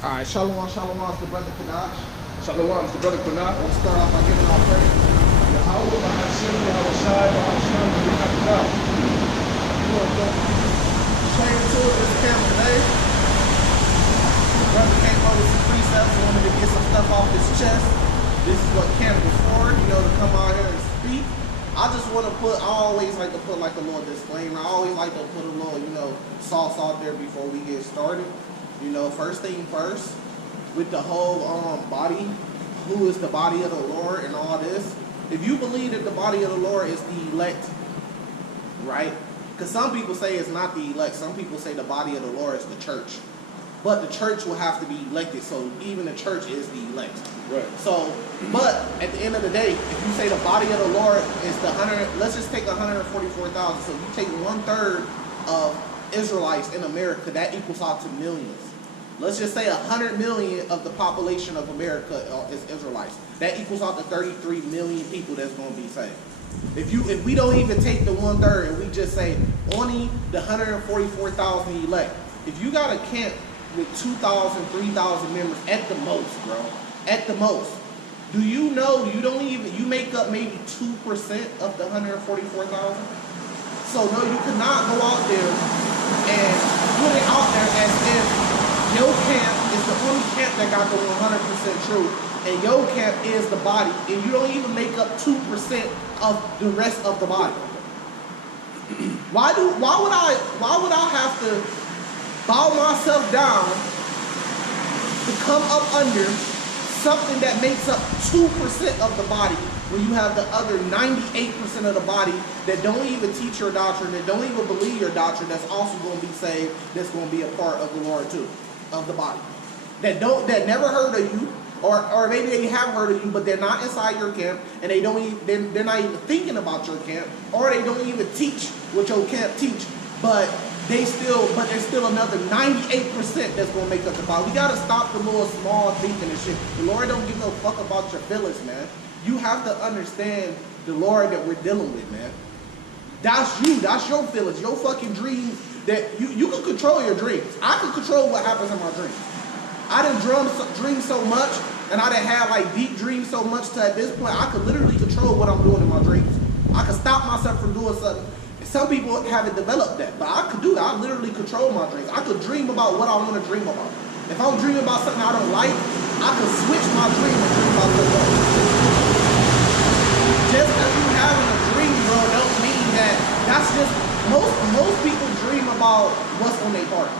All right, shalom, shalom to Brother Kadash. Shalom, it's the brother Kunal. We'll start off by giving our praise. Yahweh, Bahashim, Yahushai, Bahasham, Bahasham. We'll go straight into this camp today. Brother came over some precepts, wanted to get some stuff off his chest. This is what camp is for, to come out here and speak. I just want to I always like to put like a little disclaimer. I always like to put a little, sauce out there before we get started. First thing first, with the whole body, who is the body of the Lord and all this. If you believe that the body of the Lord is the elect, right? Because some people say it's not the elect. Some people say the body of the Lord is the church. But the church will have to be elected, so even the church is the elect. Right. So, but at the end of the day, if you say the body of the Lord is let's just take 144,000. So you take 1/3 of Israelites in America, that equals out to millions. Let's just say 100 million of the population of America is Israelites. That equals out to 33 million people that's going to be saved. If we don't even take the 1/3 and we just say only the 144,000 elect, if you got a camp with 2,000, 3,000 members at the most, bro, at the most, do you know you make up maybe 2% of the 144,000? So no, you cannot go out there and put it out there as if your camp is the only camp that got the 100% truth, and your camp is the body, and you don't even make up 2% of the rest of the body. Why would I have to bow myself down to come up under something that makes up 2% of the body when you have the other 98% of the body that don't even teach your doctrine, that don't even believe your doctrine, that's also going to be saved, that's going to be a part of the Lord too, of the body. That never heard of you, or maybe they have heard of you, but they're not inside your camp, and they're not even thinking about your camp, or they don't even teach what your camp teach, but there's still another 98% that's gonna make up the body. We gotta stop the little small thinking and shit. The Lord don't give no fuck about your feelings, man. You have to understand the Lord that we're dealing with, man. That's you. That's your feelings, your fucking dreams. That you can control your dreams. I can control what happens in my dreams. I done dream so much, and I done had like deep dreams so much to at this point, I could literally control what I'm doing in my dreams. I could stop myself from doing something. Some people haven't developed that, but I could do that. I literally control my dreams. I could dream about what I want to dream about. If I'm dreaming about something I don't like, I could switch my dream and dream about something else. Just because you having a dream, bro, don't mean that's just, most people dream about what's on their heart.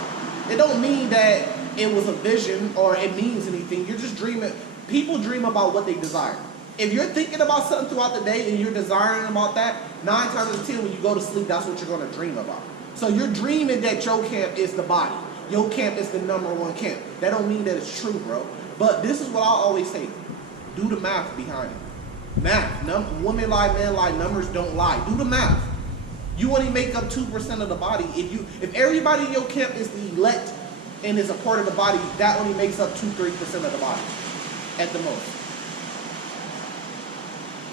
It don't mean that it was a vision or it means anything. You're just dreaming. People dream about what they desire. If you're thinking about something throughout the day and you're desiring about that, 9 times out of 10 when you go to sleep, that's what you're going to dream about. So you're dreaming that your camp is the body. Your camp is the #1 camp. That don't mean that it's true, bro. But this is what I always say. Do the math behind it. Math. Women lie, men lie, numbers don't lie. Do the math. You only make up 2% of the body. If everybody in your camp is the elect and is a part of the body, that only makes up 2-3% of the body at the most.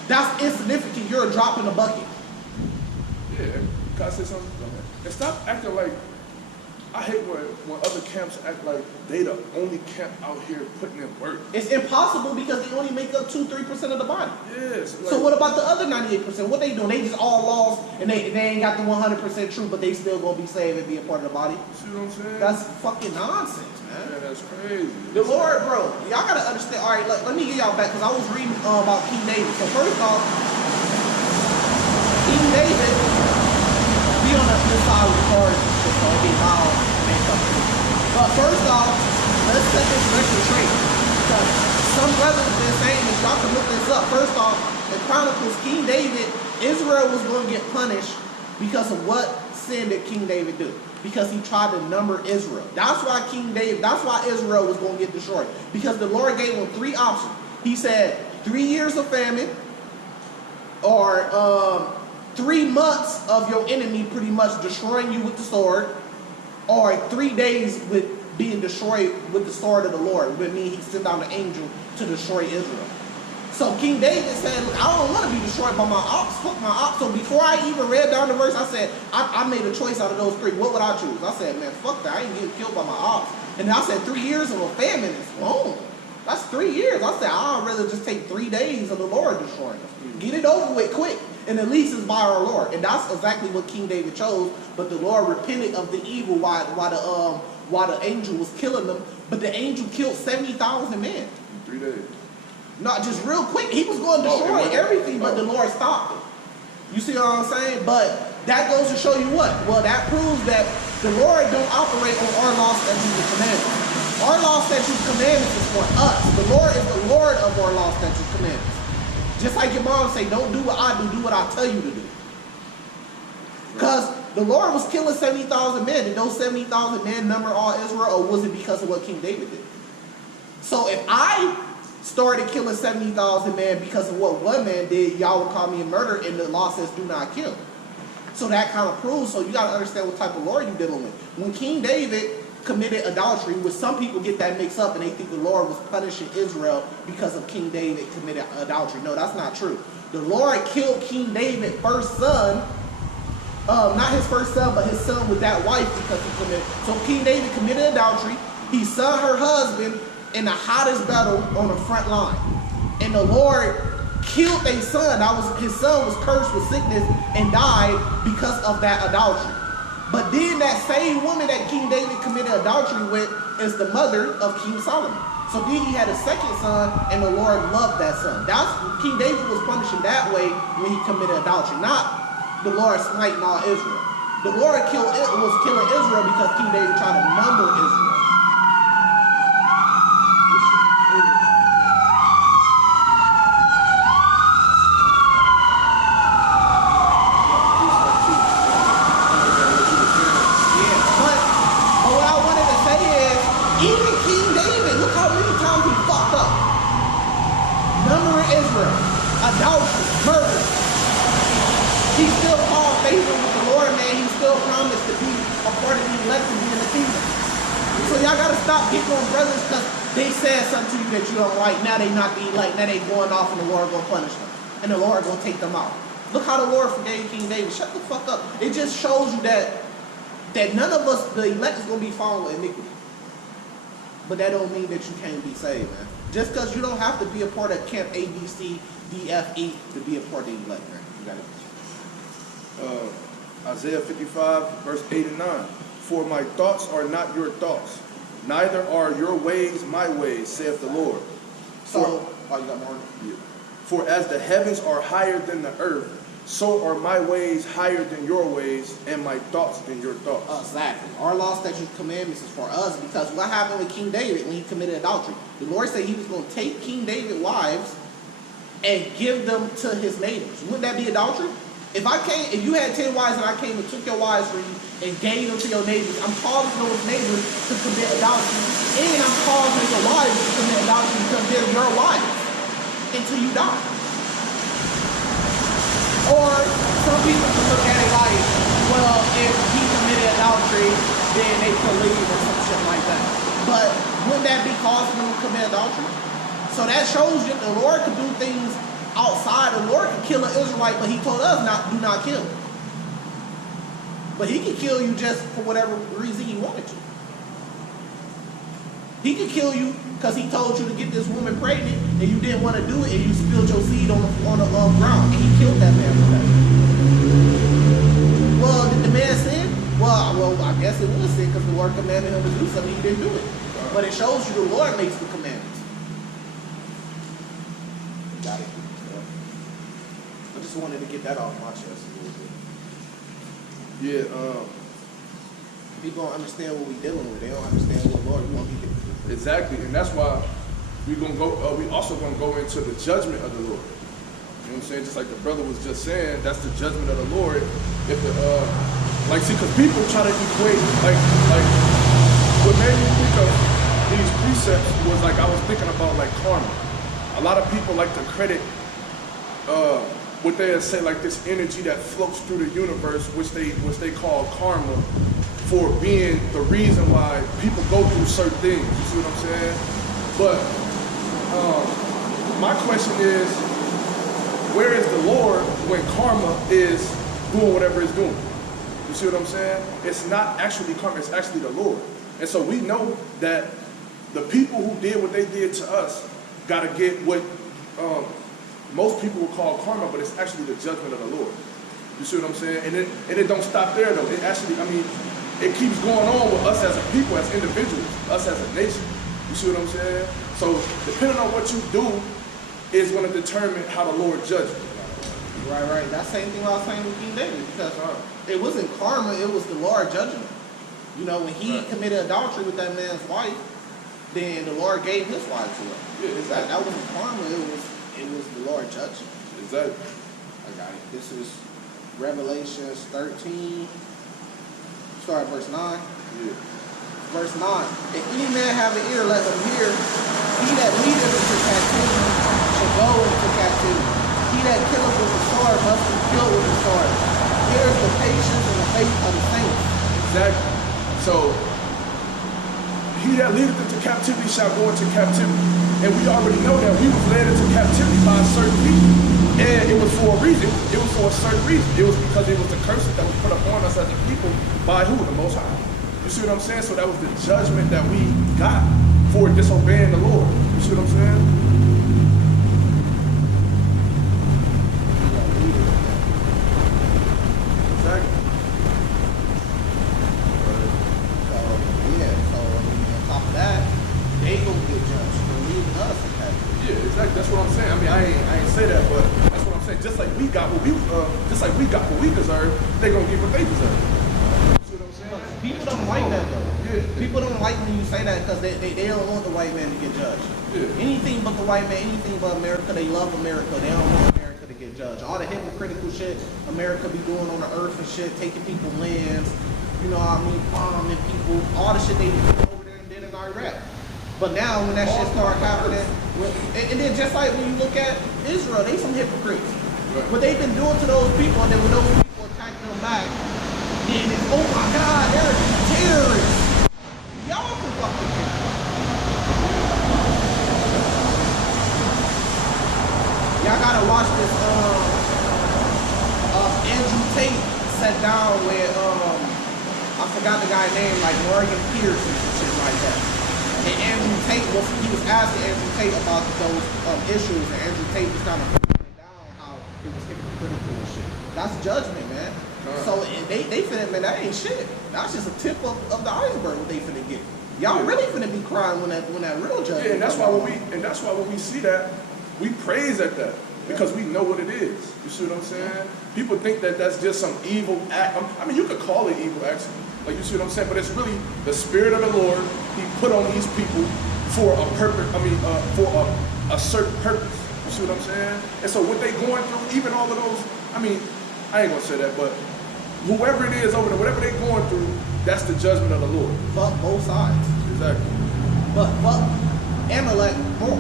That's insignificant. You're a drop in the bucket. Yeah, can I say something? And stop acting like, I hate when other camps act like they the only camp out here putting in work. It's impossible because they only make up 2-3% of the body. Yes. So what about the other 98%? What they doing? They just all lost and they ain't got the 100% truth, but they still gonna be saved and be a part of the body. See what I'm saying? That's fucking nonsense, man. Yeah, that's crazy. The Lord, bro, y'all gotta understand. All right, let me get y'all back because I was reading about King David. So first off, King David be on the side of the card, so it be loud and stuff. But first off, let's set this record straight. Because some brothers have been saying this, y'all can look this up. First off, in Chronicles, King David, Israel was going to get punished because of what sin did King David do? Because he tried to number Israel. That's why Israel was going to get destroyed. Because the Lord gave him 3 options. He said 3 years of famine, or 3 months of your enemy pretty much destroying you with the sword, or 3 days with being destroyed with the sword of the Lord, would mean he sent down an angel to destroy Israel. So King David said, I don't want to be destroyed by my ox, fuck my ox. So before I even read down the verse, I said, I made a choice out of those 3. What would I choose? I said, man, fuck that. I ain't getting killed by my ox. And I said 3 years of a famine is long. That's 3 years. I said, I'd rather just take 3 days of the Lord destroying us. Get it over with quick. And at least it's by our Lord. And that's exactly what King David chose. But the Lord repented of the evil while the angel was killing them. But the angel killed 70,000 men. In 3 days. Not just real quick. He was going to destroy everything, but the Lord stopped it. You see what I'm saying? But that goes to show you what? Well, that proves that the Lord don't operate on our law, statutes, and commandments. Our law, statutes, commandments is for us. The Lord is the Lord of our law, statutes, commandments. Just like your mom say, don't do what I do what I tell you to do. Because the Lord was killing 70,000 men. Did those 70,000 men number all Israel, or was it because of what King David did? So if I started killing 70,000 men because of what one man did, y'all would call me a murderer, and the law says do not kill. So that kind of proves, so you got to understand what type of Lord you're dealing with. When King David committed adultery, which some people get that mixed up and they think the Lord was punishing Israel because of King David committed adultery. No, that's not true. The Lord killed King David's first son, not his first son, but his son with that wife because he committed. So King David committed adultery. He sent her husband in the hottest battle on the front line. And the Lord killed a son. His son was cursed with sickness and died because of that adultery. But then that same woman that King David committed adultery with is the mother of King Solomon. So then he had a second son, and the Lord loved that son. That's King David was punishing that way when he committed adultery, not the Lord smiting all Israel. The Lord was killing Israel because King David tried to number Israel. Even King David, look how many times he fucked up. Numbering Israel, adultery, murder. He still called favor with the Lord, man. He still promised to be a part of the elect to be in the kingdom. So y'all gotta stop getting on brothers because they said something to you that you don't like. Now they not the elect. Now they going off and the Lord gonna punish them. And the Lord gonna take them out. Look how the Lord forgave King David. Shut the fuck up. It just shows you that none of us, the elect, is gonna be following iniquity. But that don't mean that you can't be saved, man. Just because you don't have to be a part of camp A, B, C, D, F, E to be a part of the elect, man. You got it. Isaiah 55, verse 8 and 9. For my thoughts are not your thoughts, neither are your ways my ways, saith the Lord. So, you got more? Yeah. For as the heavens are higher than the earth, so are my ways higher than your ways, and my thoughts than your thoughts. Exactly. Our law, statutes, commandments is for us, because what happened with King David when he committed adultery? The Lord said he was going to take King David's wives and give them to his neighbors. Wouldn't that be adultery? If you had 10 wives and I came and took your wives from you and gave them to your neighbors, I'm causing those neighbors to commit adultery, and I'm causing your wives to commit adultery because they're your wives until you die. Or some people can look at it like, well, if he committed adultery, then they could leave or some shit like that. But wouldn't that be causing them to commit adultery? So that shows you the Lord could do things outside. The Lord could kill an Israelite, but he told us do not kill. But he could kill you just for whatever reason he wanted to. He could kill you because he told you to get this woman pregnant and you didn't want to do it and you spilled your seed on the ground and he killed that man for that. Well, did the man sin? Well, I guess it was sin because the Lord commanded him to do something, he didn't do it. But it shows you the Lord makes the commandments. Got it. I just wanted to get that off my chest a little bit. Yeah, people don't understand what we're dealing with. They don't understand what Lord you want to get. exactly, and that's why we also gonna go into the judgment of the Lord. You know what I'm saying? Just like the brother was just saying, that's the judgment of the Lord. If the because people try to equate like what made me think of these precepts was like I was thinking about like karma. A lot of people like to credit what they say like this energy that floats through the universe, which they call karma, for being the reason why people go through certain things. You see what I'm saying? But my question is, where is the Lord when karma is doing whatever it's doing? You see what I'm saying? It's not actually karma, it's actually the Lord. And so we know that the people who did what they did to us got to get what most people would call karma, but it's actually the judgment of the Lord. You see what I'm saying? And it don't stop there though. It actually, I mean, it keeps going on with us as a people, as individuals, us as a nation. You see what I'm saying? So depending on what you do is going to determine how the Lord judges you. Right. That same thing I was saying with King David, because it wasn't karma, it was the Lord judging him. You know, when he committed adultery with that man's wife, then the Lord gave his wife to him. Yeah, exactly. That wasn't karma, it was the Lord judging. Exactly. I got it. This is Revelations 13, start at verse 9. Yeah. Verse 9. If any man have an ear, let him hear. He that leadeth into captivity shall go into captivity. He that killeth with the sword must be killed with the sword. Here is the patience and the faith of the saints. Exactly. So, he that leadeth into captivity shall go into captivity. And we already know that we was led into captivity by a certain people. And it was for a reason. It was for a certain reason. It was because it was the curses that was put upon us as a people by who? The Most High. You see what I'm saying? So that was the judgment that we got for disobeying the Lord. You see what I'm saying? Exactly. So on top of that, they gonna get judged for leaving us in captivity. Yeah, exactly. That's what I'm saying. I mean, I ain't say that, but that's what I'm saying. Just like we got what we deserve, they gonna get what they deserve. See what I'm saying? People don't like that though. Yeah. People don't like when you say that because they don't want the white man to get judged. Yeah. Anything but the white man, anything but America, they love America. They don't want America to get judged. All the hypocritical shit America be doing on the earth and shit, taking people's lands, you know what I mean, bombing people, all the shit they did over there and did in Iraq. But now when that shit start happening, and then just like when you look at Israel, they some hypocrites. Right. What they've been doing to those people, and then when those people attack them back, then it's, oh my God, they're terrorists. Y'all can fucking kill. Y'all gotta watch this. Andrew Tate sat down with I forgot the guy's name, like Morgan Pierce and some shit like that. And Andrew Tate he was asking Andrew Tate about those issues, and Andrew Tate was kind of putting it down how it was hypocritical and shit. That's judgment, man. So they finna, man, that ain't shit. That's just a tip of the iceberg what they finna get. Y'all really finna be crying when that real judgment. Yeah, and that's why when we see that, we praise at that. Because we know what it is. You see what I'm saying? People think that that's just some evil act. I mean, you could call it evil, actually. Like, you see what I'm saying? But it's really the Spirit of the Lord. He put on these people for a purpose. I mean, for a certain purpose. You see what I'm saying? And so what they going through, even all of those, I mean, I ain't gonna say that, but whoever it is over there, whatever they going through, that's the judgment of the Lord. Fuck both sides. Exactly. But fuck Amalek more.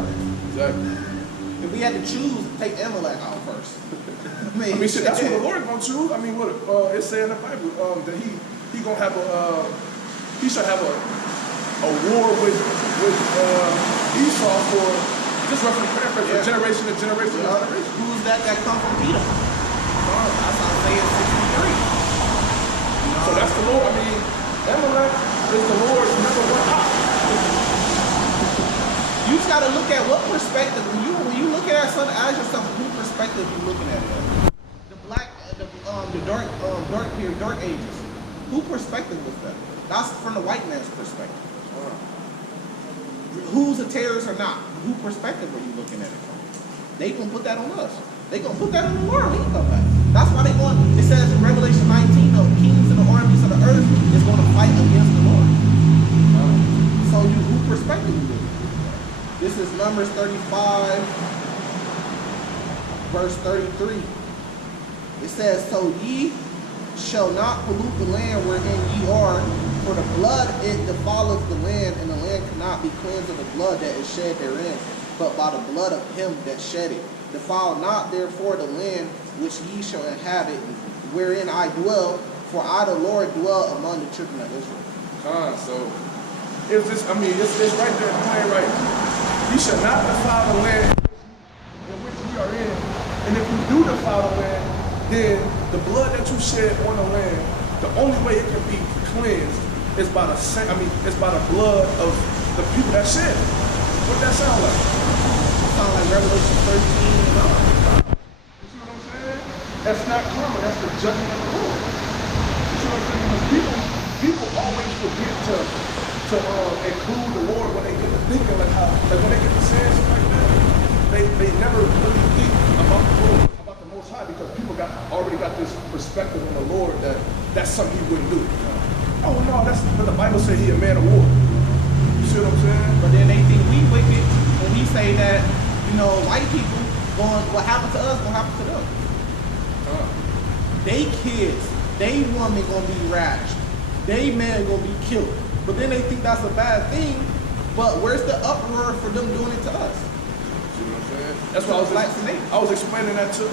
Exactly. If we had to choose, take Amalek out first. I mean, shit, that's what the Lord gonna choose. I mean, what it say in the Bible that he gonna have he shall have a war with Esau for just roughly paraphrase for generation to generation to generation. Who's that come from Edom? That's Isaiah 63. So that's the Lord. I mean, Amalek is the Lord's number one option. You just gotta look at what perspective when you look at something, ask yourself whose perspective you looking at it. The dark ages. Who perspective was that? That's from the white man's perspective. Who's a terrorist or not? Who perspective are you looking at it from? They gonna put that on us. They gonna put that on the Lord when he come back. That's why it says in Revelation 19, the kings and the armies of the earth is gonna fight against the Lord. So who perspective you looking at? This is Numbers 35, verse 33. It says, so ye shall not pollute the land wherein ye are, for the blood it defileth the land, and the land cannot be cleansed of the blood that is shed therein, but by the blood of him that shed it. Defile not therefore the land which ye shall inhabit, wherein I dwell, for I the Lord dwell among the children of Israel. So it's just, I mean, it's right there, plain right. You shall not defile the land in which we are in. And if you do defile the land, then the blood that you shed on the land, the only way it can be cleansed it's by the same. I mean, it's by the blood of the people that shed. What that sound like? Sound like Revelation 13 and all. You see what I'm saying? That's not karma. That's the judgment of the Lord. You see what I'm saying? Because people always forget to include the Lord when they get to thinking like when they get to saying stuff like that. They never really think about the Lord, about the Most High, because people already got this perspective on the Lord that that's something He wouldn't do. Oh no, that's but the Bible said He a man of war. You see what I'm saying? But then they think we wicked when we say that, you know, white people what happened to us gonna happen to them. They kids, they woman gonna be rashed, they man gonna be killed. But then they think that's a bad thing. But where's the uproar for them doing it to us? See what I'm saying? That's why I was explaining that to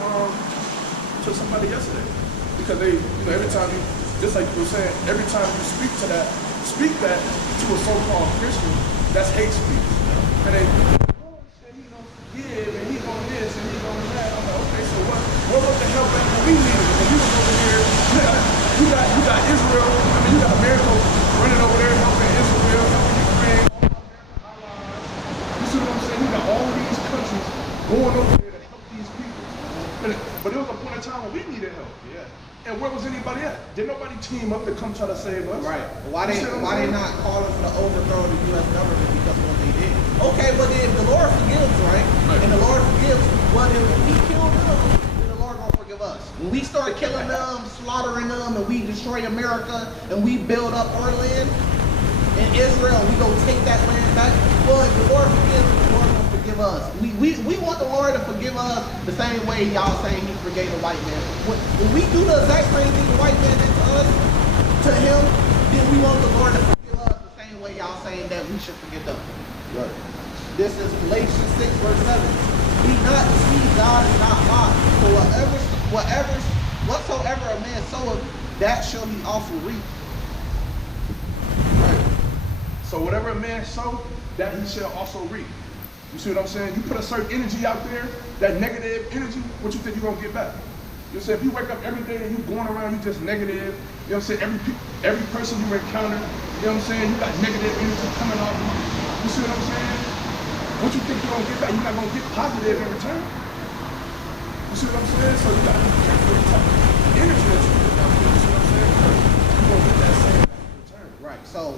somebody yesterday, because they, you know, every time you, just like you were saying, every time you speak that to a so-called Christian, that's hate speech. And they, oh, he gonna forgive, and he gonna this, and he gonna that. I'm like, okay, so what was the help that we needed? And you was over here, you got Israel, I mean, you got America running over there helping Israel, helping Ukraine, all American allies. You see what I'm saying? You got all these countries going over there to help these people. But there was a point in time when we needed help. Yeah. And where was anybody at? Did nobody team up to come try to save us? Right. Why they not calling for the overthrow of the U.S. government because of what they did? Okay, but then the Lord forgives, right? And the Lord forgives. Well, then when we kill them, then the Lord gonna forgive us. When we start killing them, slaughtering them, and we destroy America, and we build up our land in Israel, and we go take that land back. Well, if the Lord forgives, the Lord gonna forgive us. We want the Lord to forgive us the same way y'all saying He forgave the white man. When we do the exact same thing the white man did to us, to him, then we want the Lord to forgive us the same way y'all saying that we should forgive them. Right. This is Galatians 6 verse 7. Be not deceived, God is not mocked. For whatsoever a man soweth, that shall he also reap. Right. So whatever a man sow, that he shall also reap. You see what I'm saying? You put a certain energy out there, that negative energy, what you think you're gonna get back? You know what I'm saying? If you wake up every day and you going around, you just negative, you know what I'm saying? Every person you encounter, you know what I'm saying? You got negative energy coming off you. You see what I'm saying? What you think you're gonna get back? You're not gonna get positive in return. You see what I'm saying? So you gotta be careful with the type of energy that you put out there. You see what I'm saying? You're gonna get that same back in return. Right. So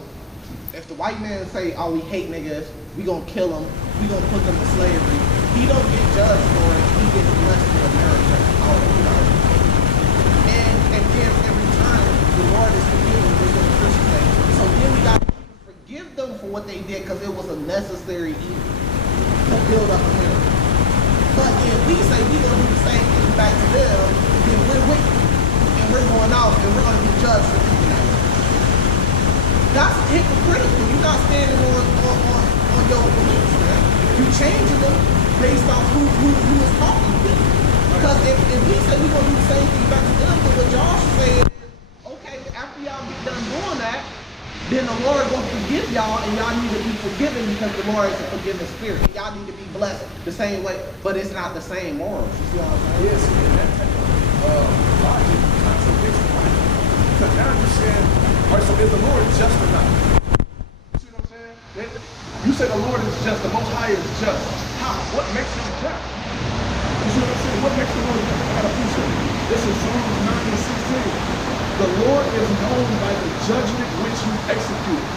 if the white man say, oh, we hate niggas, we gonna kill them, we gonna put them to slavery, he don't get judged for it, he gets blessed with America. Oh, you know. And then in return, the Lord is forgiving the Christian thing. So then we got to forgive them for what they did because it was a necessary evil to build up America. But if we say we gonna do the same thing back to them, then we're wicked. And we're going out and we're gonna be judged for doing that. That's hypocritical. You're not standing on your beliefs, man. You're changing them based on who is talking to them. Because if we say we're gonna do the same thing back to them, then what y'all should say is, okay, after y'all get done doing that, then the Lord will forgive y'all, and y'all need to be forgiven because the Lord is a forgiving spirit. Y'all need to be blessed the same way, but it's not the same morals. You see what I'm saying? Yes, and that type of logic contradicts the Bible. Because now you're saying, all right, so is the Lord just or not? You see what I'm saying? You say the Lord is just, the Most High is just. How? What makes him just? You see what I'm saying? What makes the Lord just? I got a piece of it. This is Psalms 9:16. The Lord is known by the judgment which He executes.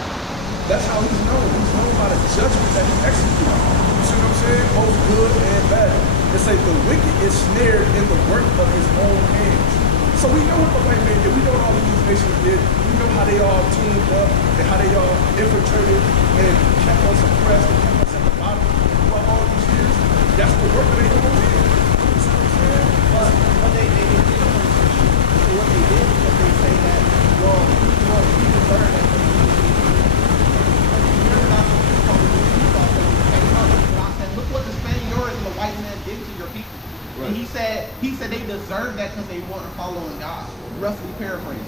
That's how He's known. He's known by the judgment that He executes. You see what I'm saying? Both good and bad. It says the wicked is snared in the work of his own hands. So we know what the white man did. We know what all of these nations did. We know how they all teamed up and how they all infiltrated and kept us oppressed and kept us at the bottom throughout all these years. That's the work of their own hands. You see what I'm saying? But they did what they did because they say that, well, we deserve that. Look what the Spaniards and the white man did to your people. Right. And he said they deserve that because they weren't following God. Roughly paraphrasing.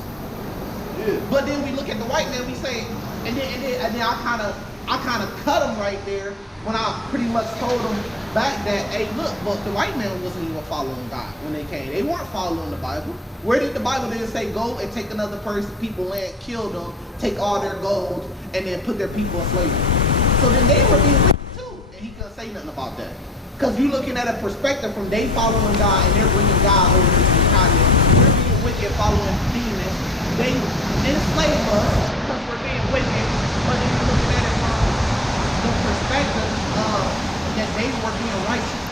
Yeah. But then we look at the white man, we say, and then I kind of I kind of cut him right there when I pretty much told him back that, hey, look, but the white man wasn't even following God when they came. They weren't following the Bible. Where did the Bible then say go and take another person, people land, kill them, take all their gold, and then put their people in slavery? So then they were being wicked too, and he couldn't say nothing about that. Because you're looking at a perspective from they following God and they're bringing God over to the continent. We're being wicked following demons. They enslave us because we're being wicked, but then you're looking at it from the perspective of that they were being righteous.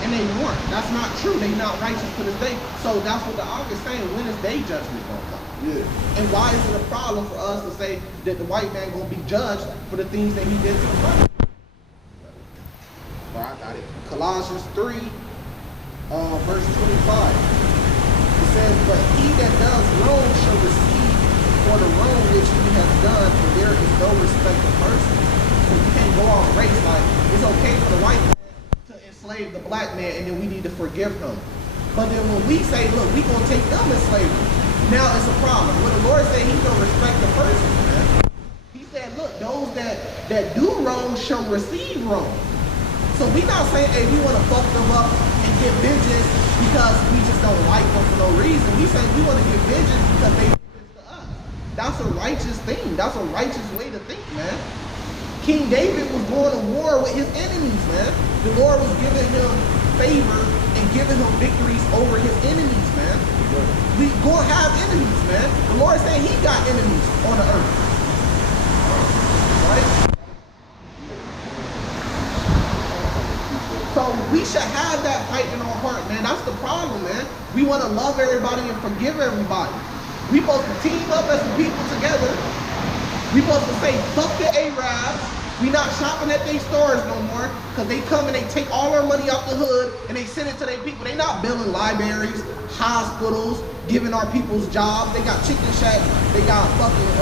And they weren't. That's not true. They're not righteous to this day. So that's what the author is saying. When is their judgment going to come? Yeah. And why is it a problem for us to say that the white man going to be judged for the things that he did to the brother? Well, I got it. Colossians 3, verse 25. It says, but he that does wrong shall receive for the wrong which he has done, for there is no respect of person. So you can't go off race like it's okay for the white man to enslave the black man and then we need to forgive him. But then when we say, look, we gonna take them in slavery, now it's a problem. When the Lord said he don't respect the person, man, he said, look, those that do wrong shall receive wrong. So we not saying, hey, we want to fuck them up and get vengeance because we just don't like them for no reason. We say we want to get vengeance because they did this to us. That's a righteous thing. That's a righteous way to think, man. King David was going to war with his enemies, man. The Lord was giving him favor and giving him victories over his enemies, man. We gonna have enemies, man. The Lord said he got enemies on the earth. Right? So we should have that fight in our heart, man. That's the problem, man. We want to love everybody and forgive everybody. We supposed to team up as a people together. We supposed to say, fuck the Arabs. We not shopping at their stores no more because they come and they take all our money off the hood and they send it to their people. They not building libraries, hospitals, giving our people's jobs. They got chicken shacks. They got fucking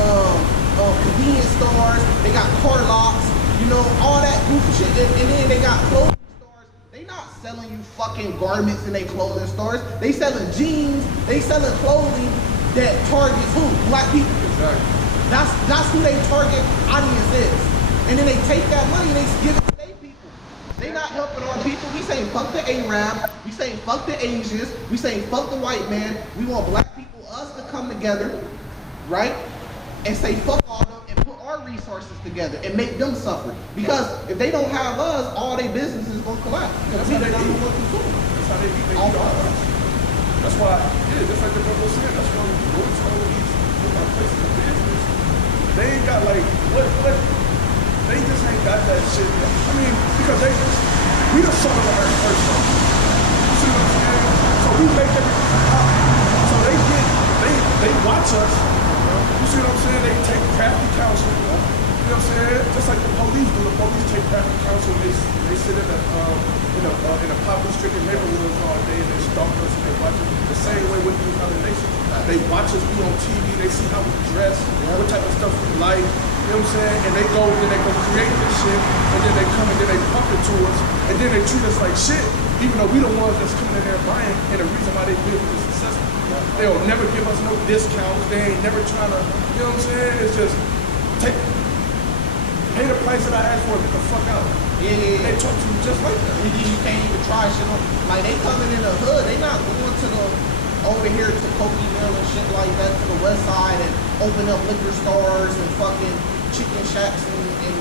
convenience stores. They got car locks. You know, all that goofy shit. And then they got clothing stores. They not selling you fucking garments in their clothing stores. They selling jeans. They selling clothing that targets who? Black people. Exactly. That's who they target audience is. And then they take that money and they give it to their people. They not helping our people. We saying fuck the Arab. We saying fuck the Asians. We saying fuck the white man. We want black people, us to come together, right? And say fuck all them and put our resources together and make them suffer. Because if they don't have us, all their business is going to collapse. Because we the number one consumer. That's how they eat. They eat all us. That's why, yeah, just like the brother said, that's why when you go to all of these different places of business, they ain't got like, what, they just ain't got that shit. I mean, because we the son of the earth first. You see what I'm saying? So we make everything happen. So they watch us. You see what I'm saying? They take crafty counsel. You know what I'm saying? Just like the police do. The police take crafty counsel. They sit in a poverty-stricken neighborhoods all day and they stalk us and they watch us the same way with these other nations. They watch us be on TV. They see how we dress, what type of stuff we like. You know what I'm saying? And they go create this shit, and then they come and then they pump it to us, and then they treat us like shit, even though we the ones that's coming in there buying, and the reason why they business is successful. They'll never give us no discounts. They ain't never trying to, you know what I'm saying? It's just pay the price that I asked for, get the fuck out. Yeah. They talk to you just like that. And then you can't even try shit on. Like they coming in the hood, they not going to the over here to Pokemon and shit like that to the west side and open up liquor stores and fucking chicken shacks and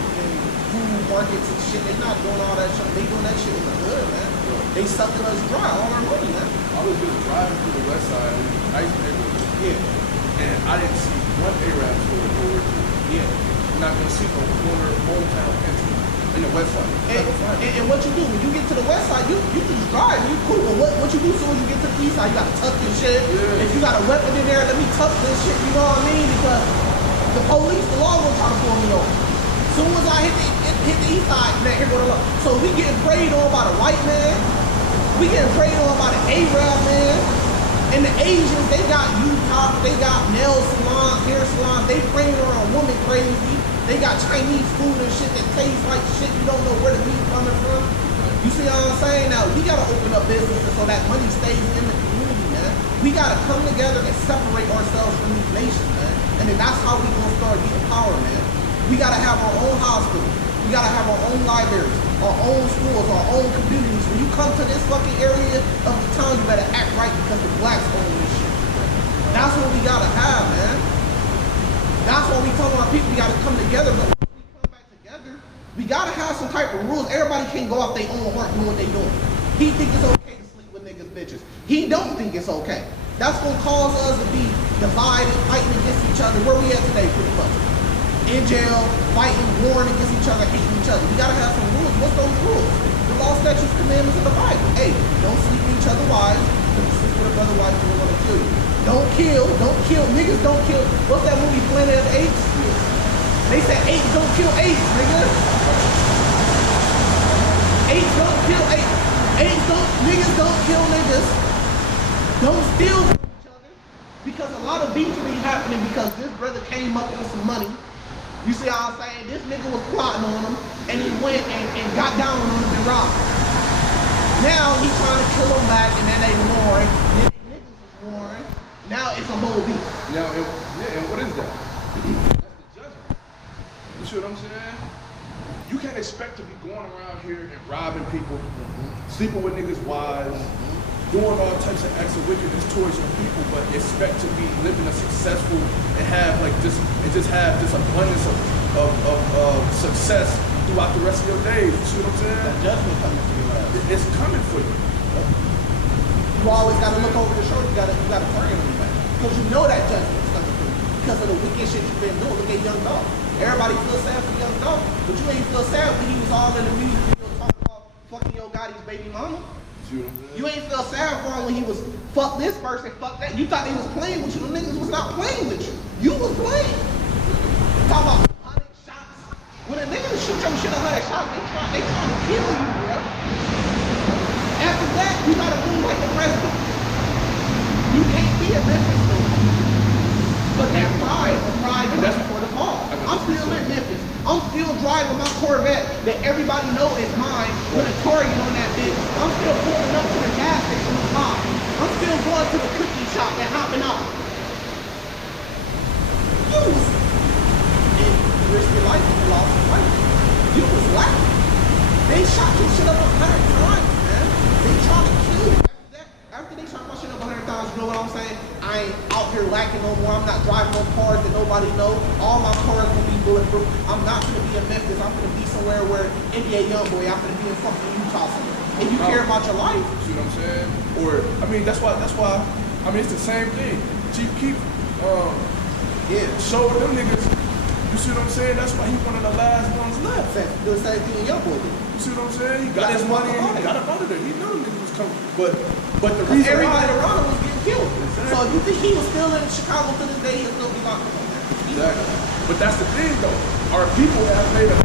food markets and shit. They not doing all that shit. They doing that shit in the hood, man. They sucking us dry, all our money, man. I was just driving through the west side in a nice neighborhood. Yeah. And I didn't see one Arab store. Yeah. You're not gonna see no corner hometown entry in the west side. And what you do when you get to the west side, you just drive, you cool. But what you do as soon as you get to the east side, you gotta tuck this shit. Yeah. If you got a weapon in there, let me tuck this shit. You know what I mean? Because the police, the law gonna try to pull me over. As soon as I hit the east side, man, here go the law. So we getting preyed on by the white man. We getting preyed on by the Arab man. And the Asians, they got Utah, they got nail salons, hair salons. They preying on women crazy. They got Chinese food and shit that tastes like shit. You don't know where the meat coming from. You see what I'm saying? Now, we got to open up businesses so that money stays in the community, man. We got to come together and separate ourselves from these nations, man. And then that's how we going to start getting power, man. We gotta have our own hospitals. We gotta have our own libraries, our own schools, our own communities. When you come to this fucking area of the town, you better act right because the blacks own this shit. That's what we gotta have, man. That's why we tell our people we gotta come together. But when we come back together, we gotta have some type of rules. Everybody can't go out their own work doing what they doing. He think it's okay to sleep with niggas, bitches. He don't think it's okay. That's gonna cause us to be divided, fighting against each other. Where we at today, pretty much? In jail, fighting, warring against each other, hating each other. We gotta have some rules. What's those rules? The law, statutes, commandments of the Bible. Hey, don't sleep with each other wives. If you sleep with a brother wife, we're gonna kill you. Don't kill. Niggas don't kill. What's that movie, Planet of the Apes? They said apes don't kill apes, nigga. Apes don't kill apes. Niggas don't kill niggas. Don't steal from each other. Because a lot of beef will be happening because this brother came up with some money. You see how I'm saying? This nigga was plotting on him and he went and got down on him and robbed him. Now he's trying to kill him back and then they warring. Then niggas is warring. Now it's a whole beef. Now, and what is that? That's the judgment. You see what I'm saying? You can't expect to be going around here and robbing people, sleeping with niggas' wives, doing all types of acts of wickedness towards your people, but expect to be living a successful and have like just have this abundance of success throughout the rest of your days. You see what I'm saying? That judgment coming for you. It's coming for you. You always gotta look over your shoulder. You gotta pray on that because you know that judgment is coming for you because of the wicked shit you've been doing. Look at Young Dog. Everybody feels sad for Young Dog, but you ain't feel sad when he was all in the music video talking about fucking Yo Gotti's baby mama. You ain't feel sad for him when he was fuck this person, fuck that. You thought they was playing with you. The niggas was not playing with you. You was playing. Talk about 100 shots. When a nigga shoot your shit 100 shots, they trying to kill you, bro. After that, you gotta move like the president. You can't be a Memphis no more. But that pride comes before the fall. I'm still in Memphis. I'm still driving my Corvette that everybody know is mine with a Target on that bitch. I'm still pulling up to the gas station with mine. I'm still going to the cookie shop and hopping out. You was in risked your life and you lost your life. You was laughing. They shot your shit up 100 times, man. They trying to kill you. After they shot my shit up 100 times, you know what I'm saying? I ain't out here lacking no more. I'm not driving no cars that nobody know. All my cars gonna be bulletproof. I'm not gonna be in Memphis. I'm gonna be somewhere where NBA Youngboy. I'm gonna be in fucking Utah somewhere. If you care about your life, see what I'm saying? Or I mean, that's why. I mean, it's the same thing. Chief Keef, showed them niggas. You see what I'm saying? That's why he one of the last ones left. do the same thing Youngboy did. You see what I'm saying? He got his money and he got up out of there. He knew them niggas was coming. But the reason everybody around him was getting killed. Exactly. So if you think he was still in Chicago to this day, he'll still be locked up. Exactly. But that's the thing though. Our people have made a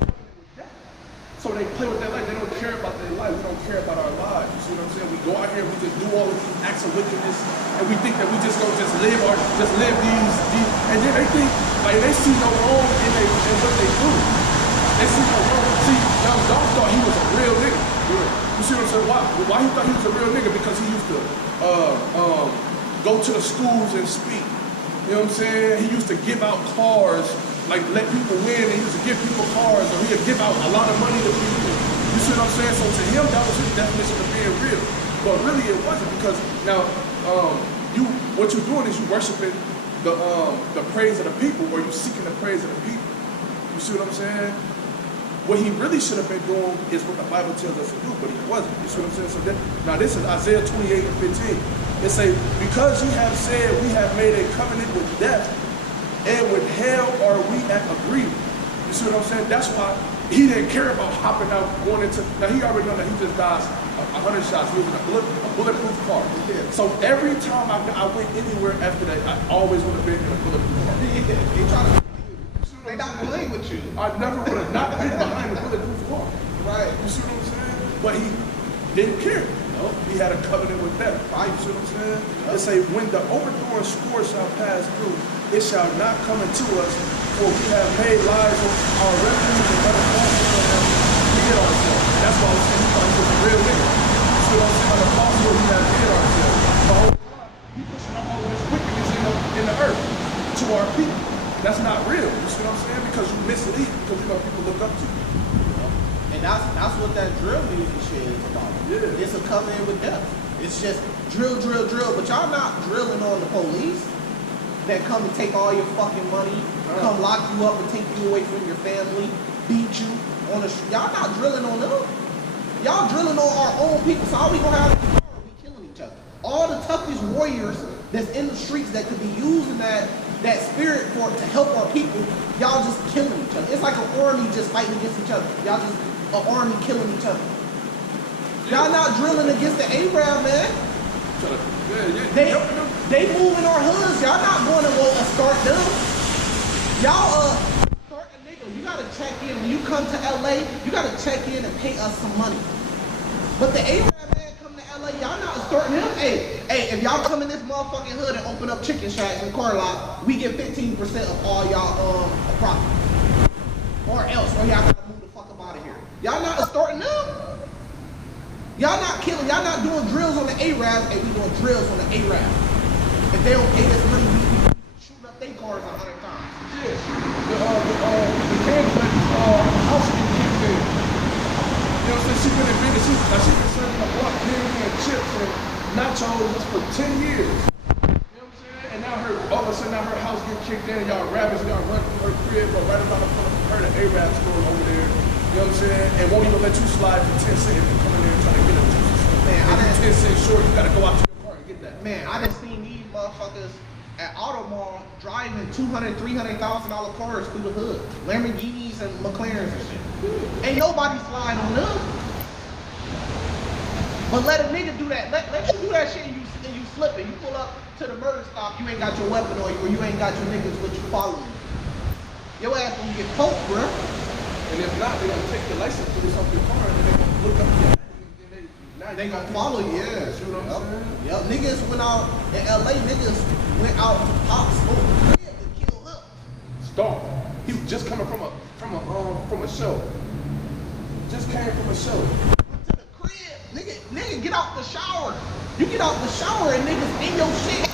so they play with their life. They don't care about their life. We don't care about our lives. You see what I'm saying? We go out here, we just do all of these acts of wickedness, and we think that we just gonna live these, and then they think like they see no wrong in what they do. They see no wrong. See, Young Dog thought he was a real nigga. You see what I'm saying? Why he thought he was a real nigga? Because he used to go to the schools and speak. You know what I'm saying? He used to give out cars, like let people win, and he used to give people cars, or he would give out a lot of money to people. You see what I'm saying? So to him, that was his definition of being real. But really it wasn't, because now what you're doing is you worshiping the praise of the people, or you seeking the praise of the people. You see what I'm saying? What he really should have been doing is what the Bible tells us to do, but he wasn't. You see what I'm saying? So now this is Isaiah 28 and 15. It say, because you have said we have made a covenant with death, and with hell are we at agreement. You see what I'm saying? That's why he didn't care about hopping out, going into, now he already know that he just dodged 100 shots. He was in a bulletproof car. Yeah. So every time I went anywhere after that, I always would have been in a bulletproof car. They try to they not playing with you. I never would have not been behind a bulletproof car. Right. You see what I'm saying? But he didn't care. No. He had a covenant with death. Right. You see what I'm saying? It say, when the overthrowing score shall pass through, it shall not come into us, for we have made lies on our refuge and other falsehood and hid ourselves. That's why I was saying he thought he was a real nigga. You see what I'm saying? On the falsehood we have hid ourselves. The whole time, he pushing out all this wickedness in the earth to our people. that's not real. You see what I'm saying? Because you mislead, because people look up to you. And that's what that drill music shit is about. Yeah. It's a covenant with death. It's just drill, drill, drill. But y'all not drilling on the police that come and take all your fucking money, come lock you up and take you away from your family, beat you on the street. Y'all not drilling on them. Y'all drilling on our own people. So how we gonna have tomorrow? We killing each other. All the toughest warriors that's in the streets that could be using that spirit for to help our people, y'all just killing each other. It's like an army just fighting against each other. Y'all just an army killing each other. Y'all not drilling against the Arab, man. They moving our hoods. Y'all not going to go start them. Y'all start a nigga. You gotta check in. When you come to LA, you gotta check in and pay us some money. But the Arab man come to LA, y'all not starting him. Hey, if y'all come in this motherfucking hood and open up chicken shacks and car lot, we get 15% of all y'all profit. Or else, or y'all gotta move the fuck up out of here. Y'all not starting them. Y'all not killing, y'all not doing drills on the Arabs, and we doing drills on the Arabs. If they don't pay this money, we shooting up their cars 100 times. Yeah. The candy lady's house get kicked in. You know what I'm saying? She's been in business. She's been serving a block candy and chips and nachos for 10 years. You know what I'm saying? And now all of a sudden her house get kicked in and y'all rabbits, y'all run from her crib, but right about in front of her, the Arab store over there. You know what I'm saying? And won't even let you slide for 10 cents if you come in there and try to get a juice. Man, I done 10 cents short, you gotta go out to your car and get that. Man, I done seen these motherfuckers at Auto Mall driving $200,000, $300,000 cars through the hood. Lamborghinis and McLarens and shit. Ain't nobody slide on them. But let a nigga do that. Let you do that shit and you slip it. You pull up to the murder stop, you ain't got your weapon on you, or you ain't got your niggas with you following you. Your ass gonna get poked, bruh. And if not, they're gonna take the license plate off your car and they're gonna look up your they gonna follow you, yeah. You know what I'm saying? Yep, niggas went out in LA, niggas went out to pop smoke and kill him. Stop. He was just coming from a show. Just came from a show. Went to the crib, nigga, get out the shower. You get out the shower and niggas in your shit.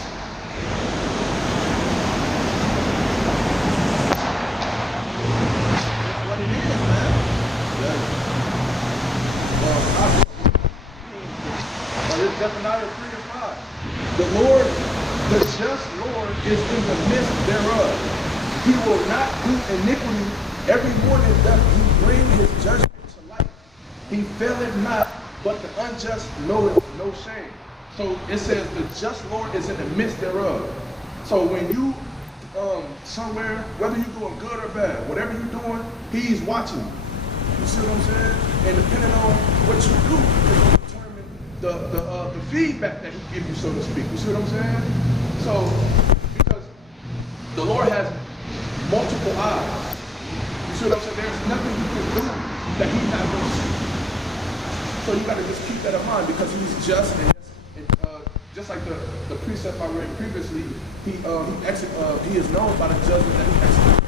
That's what it is, man. Zephaniah 3:5. The Lord, the just Lord, is in the midst thereof. He will not do iniquity. Every morning doth he bring his judgment to light. He faileth not, but the unjust knoweth no shame. So it says the just Lord is in the midst thereof. So when you somewhere, whether you're doing good or bad, whatever you're doing, he's watching you. You see what I'm saying? And depending on what you do, it's going to determine the feedback that he gives you, so to speak. You see what I'm saying? So, because the Lord has multiple eyes. You see what I'm saying? There's nothing you can do that he's not going to see. So you got to just keep that in mind, because he's just, and just like the precept I read previously, he is known by the judgment that he executes.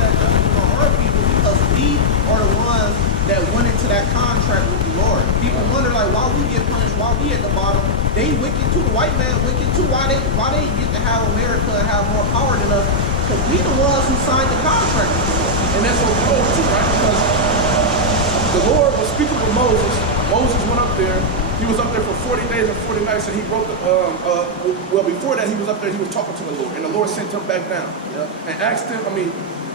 That judgment on our people, because we are the ones that went into that contract with the Lord. People wonder, like, why we get punished, why we at the bottom. They wicked too, the white man wicked too. Why they get to have America and have more power than us? Because we the ones who signed the contract. And that's what we owe too, right? Because the Lord was speaking with Moses. Moses went up there. He was up there for 40 days and 40 nights, and he wrote well, before that, he was up there, he was talking to the Lord, and the Lord sent him back down. And asked him,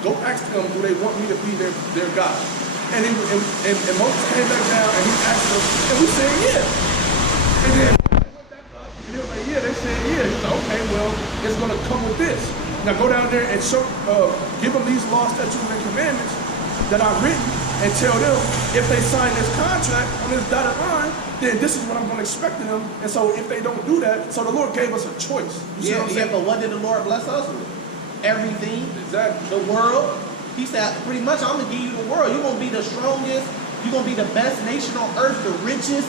go ask them, do they want me to be their God? And Moses came back down, and he asked them, and we said, yeah. And then they went back up, and they were like, yeah, they said, yeah. He's like, okay, well, it's going to come with this. Now go down there and give them these laws, statutes, and commandments that I've written, and tell them, if they sign this contract on this dotted line, then this is what I'm going to expect of them. And so if they don't do that, so the Lord gave us a choice. You see what I'm saying? But what did the Lord bless us with? Everything. Exactly. The world. He said, pretty much, I'm going to give you the world. You're going to be the strongest. You're going to be the best nation on earth, the richest.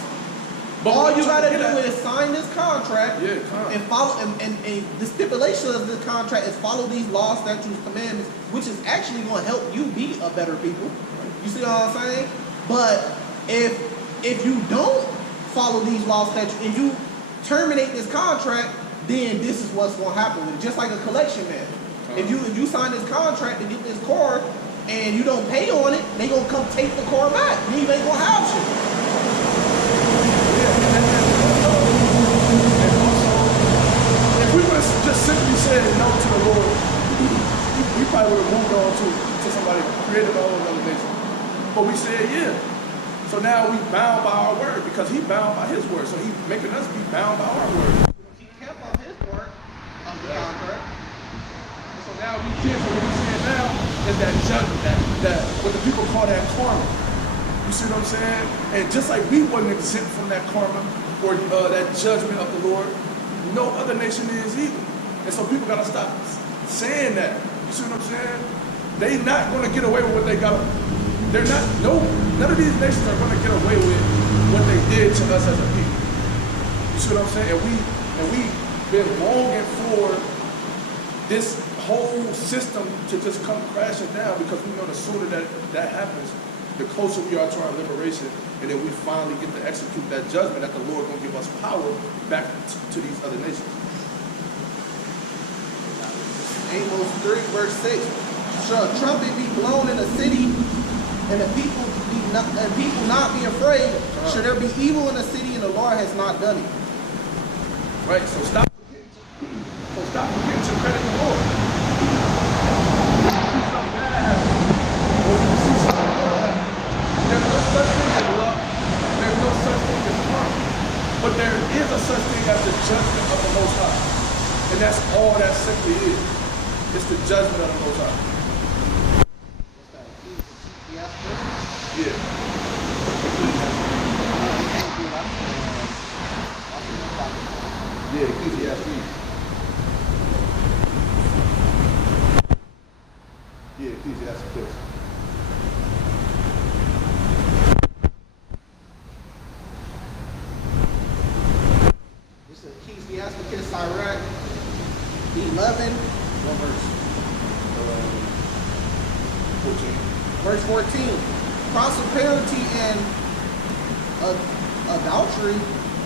But all you got to do is sign this contract and follow. And the stipulation of this contract is follow these laws, statutes, commandments, which is actually going to help you be a better people. You see what I'm saying? But if you don't follow these laws, statutes, and you terminate this contract, then this is what's going to happen with it. Just like a collection man. If you sign this contract to get this car and you don't pay on it, they gonna come take the car back. You ain't gonna have shit. And also, if we would have just simply said no to the Lord, we probably would have moved on to somebody who created our own other nation. But we said yeah. So now we bound by our word because he bound by his word. So he's making us be bound by our word. He kept on his word of the contract. So now we see, so what we're saying now is that judgment, that what the people call that karma. You see what I'm saying? And just like we wasn't exempt from that karma or that judgment of the Lord, no other nation is either. And so people gotta stop saying that. You see what I'm saying? They not gonna get away with what they got. They're not. None of these nations are gonna get away with what they did to us as a people. You see what I'm saying? And we've been longing for this whole system to just come crashing down because we know the sooner that happens, the closer we are to our liberation, and then we finally get to execute that judgment that the Lord gonna give us power back to these other nations. Amos 3 verse 6. Shall a trumpet be blown in a city, and the people not be afraid? Should there be evil in the city, and the Lord has not done it? Right. So stop forgetting to credit the Lord. There's no such thing as luck. There's no such thing as karma. But there is a such thing as the judgment of the Most High. And that's all that simply is. It's the judgment of the Most High. Yeah. Yeah, Ecclesiastes. Yeah, Ecclesiastes. This is Ecclesiastes Sirach 11, what verse? 14. Verse 14. Prosperity and adultery,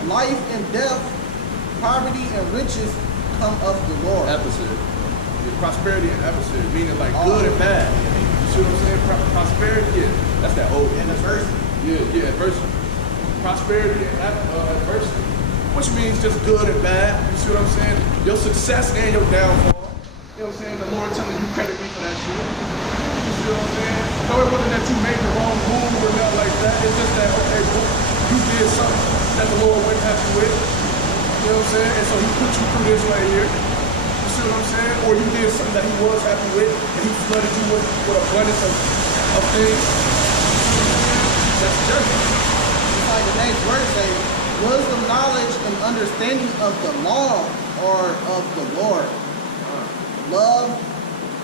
life and death, poverty and riches come of the Lord. Adversary. Yeah, prosperity and adversary, meaning like good and bad. You see what I'm saying? Prosperity, yeah. That's that old. And adversity. Yeah, adversity. Prosperity and adversity. Which means just good and bad. You see what I'm saying? Your success and your downfall. You know what I'm saying? The Lord telling you credit me for that shit. You see what I'm saying? No, it wasn't that you made the wrong move or nothing like that. It's just that, okay, you did something that the Lord wasn't happy with. You know what I'm saying? And so he put you through this right here. You see what I'm saying? Or you did something that he was happy with, and he flooded you with abundance of things. That's judgment. It's like the next verse says, wisdom, knowledge, and understanding of the law are of the Lord. Love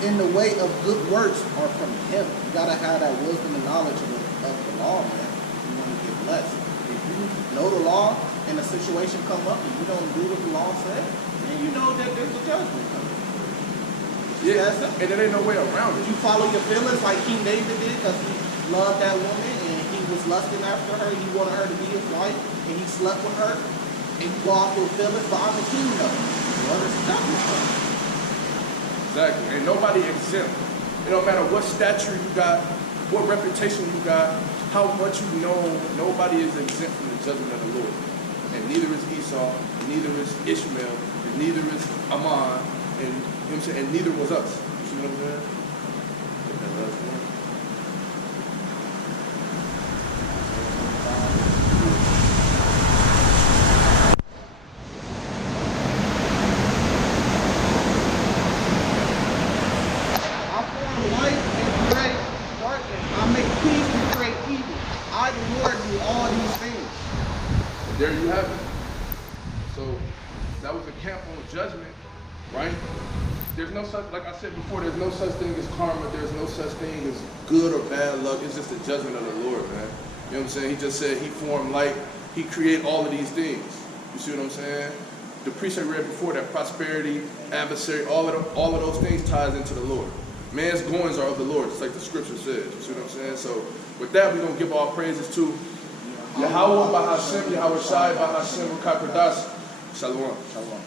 in the way of good works are from him. You gotta have that wisdom and knowledge of the law, man. If you want to get blessed. If you know the law and a situation come up and you don't do what the law said, then you know that there's a judgment coming. Yeah, and there ain't no way around it. You follow your feelings like King David did because he loved that woman and he was lusting after her. He wanted her to be his wife and he slept with her. And you go off your feelings, but I'm the king of it. Well, there's a judgment coming. Exactly. Ain't nobody exempt. It don't matter what stature you got, what reputation you got, how much you know, nobody is exempt from the judgment of the Lord. And neither is Esau, and neither is Ishmael, and neither is Ammon, and you know what I'm saying, and neither was us. You see what I'm saying? There you have it. So that was a camp on judgment, right? There's no such, like I said before, there's no such thing as karma. There's no such thing as good or bad luck. It's just the judgment of the Lord, man. You know what I'm saying? He just said he formed light. He created all of these things. You see what I'm saying? The precept read before that prosperity, adversary, all of those things ties into the Lord. Man's goings are of the Lord, just like the scripture says. You see what I'm saying? So with that, we're going to give all praises to Yahweh Bahashem, Yahweh Shai Bahashem, Kapradas. Shalom. Shalom.